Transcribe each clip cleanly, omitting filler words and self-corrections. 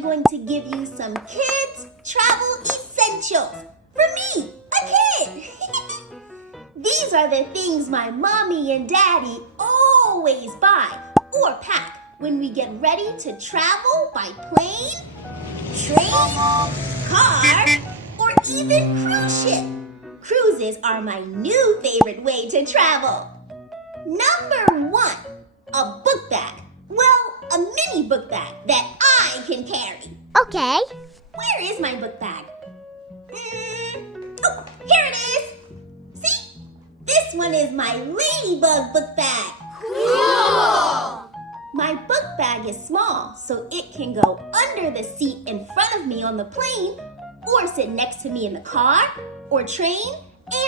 I'm going to give you some kids travel essentials for me, a kid. These are the things my mommy and daddy always buy or pack when we get ready to travel by plane, train, car, or even cruise ship. Cruises are my new favorite way to travel. Number 1, a book bag. Well, a mini book bag that I can carry. Okay. Where is my book bag? Oh, here it is. See? This one is my ladybug book bag. Cool! My book bag is small, so it can go under the seat in front of me on the plane, or sit next to me in the car or train.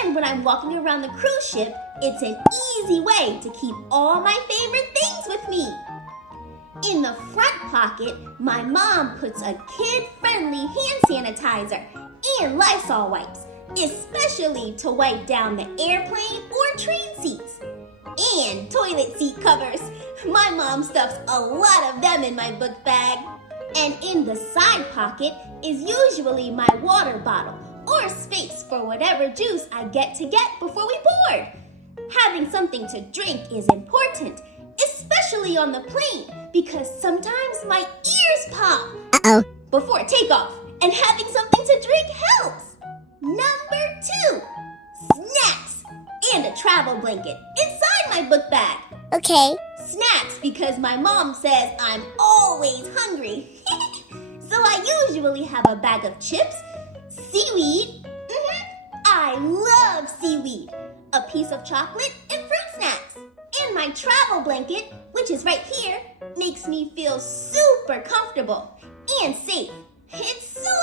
And when I'm walking around the cruise ship, it's an easy way to keep all my favorite things with me. In the front pocket, my mom puts a kid-friendly hand sanitizer and Lysol wipes, especially to wipe down the airplane or train seats. And toilet seat covers. My mom stuffs a lot of them in my book bag. And in the side pocket is usually my water bottle or space for whatever juice I get before we board. Having something to drink is important, especially on the plane, because sometimes my ears pop before takeoff, and having something to drink helps. Number 2, snacks and a travel blanket inside my book bag. Okay. Snacks because my mom says I'm always hungry. So I usually have a bag of chips, seaweed. I love seaweed. A piece of chocolate and fruit snacks. And my travel blanket, which is right here, makes me feel super comfortable and safe. It's so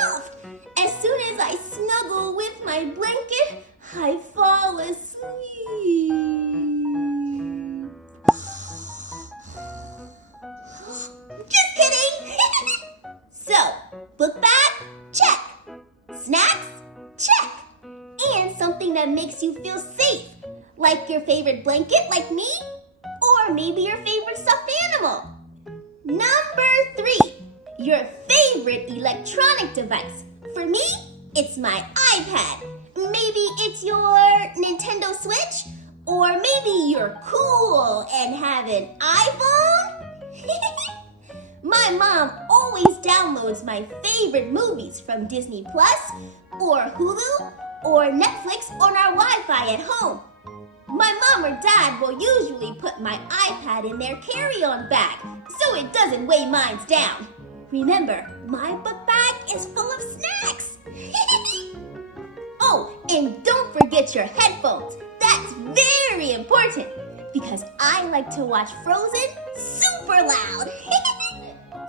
soft. As soon as I snuggle with my blanket, I fall asleep. Just kidding. So, book bag, check. Snacks, check. And something that makes you feel safe, like your favorite blanket, like me, or maybe your favorite stuffed animal. Number 3, your favorite electronic device. For me, it's my iPad. Maybe it's your Nintendo Switch, or maybe you're cool and have an iPhone. My mom always downloads my favorite movies from Disney Plus, or Hulu, or Netflix on our Wi-Fi at home. My mom or dad will usually put my iPad in their carry-on bag, so it doesn't weigh mine down. Remember, my book bag is full of snacks. Oh, and don't forget your headphones. That's very important, because I like to watch Frozen super loud.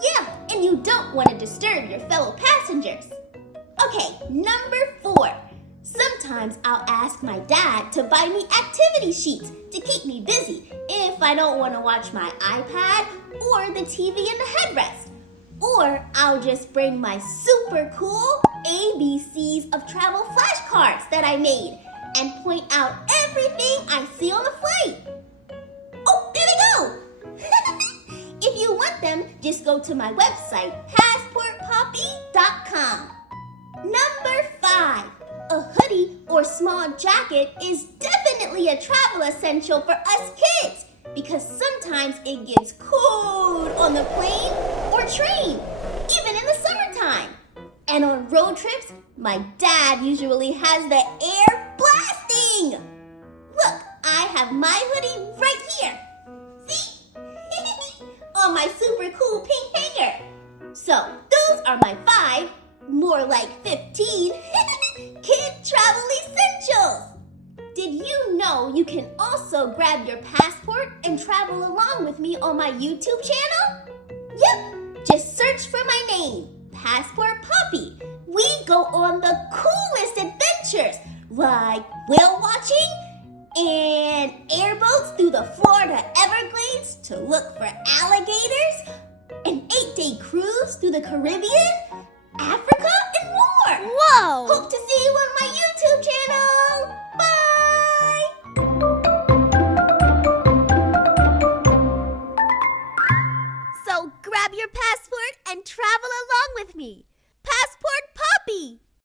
Yeah, and you don't want to disturb your fellow passengers. Okay, number 4. Sometimes I'll ask my dad to buy me activity sheets to keep me busy if I don't want to watch my iPad or the TV in the headrest. Or I'll just bring my super cool ABCs of travel flashcards that I made and point out everything I see on the flight. Oh, there they go! If you want them, just go to my website, passportpoppy.com. Number 5. A hoodie or small jacket is definitely a travel essential for us kids because sometimes it gets cold on the plane or train, even in the summertime. And on road trips, my dad usually has the air blasting. Look, I have my hoodie right here. See? On my super cool pink hanger. So those are my 5, more like 15, kid travel essentials. Did you know you can also grab your passport and travel along with me on my YouTube channel? Yep, just search for my name, Passport Poppy. We go on the coolest adventures, like whale watching and airboats through the Florida Everglades to look for alligators, an 8-day cruise through the Caribbean, Africa, and more. Whoa! Hope to see you on my YouTube channel. Bye! So grab your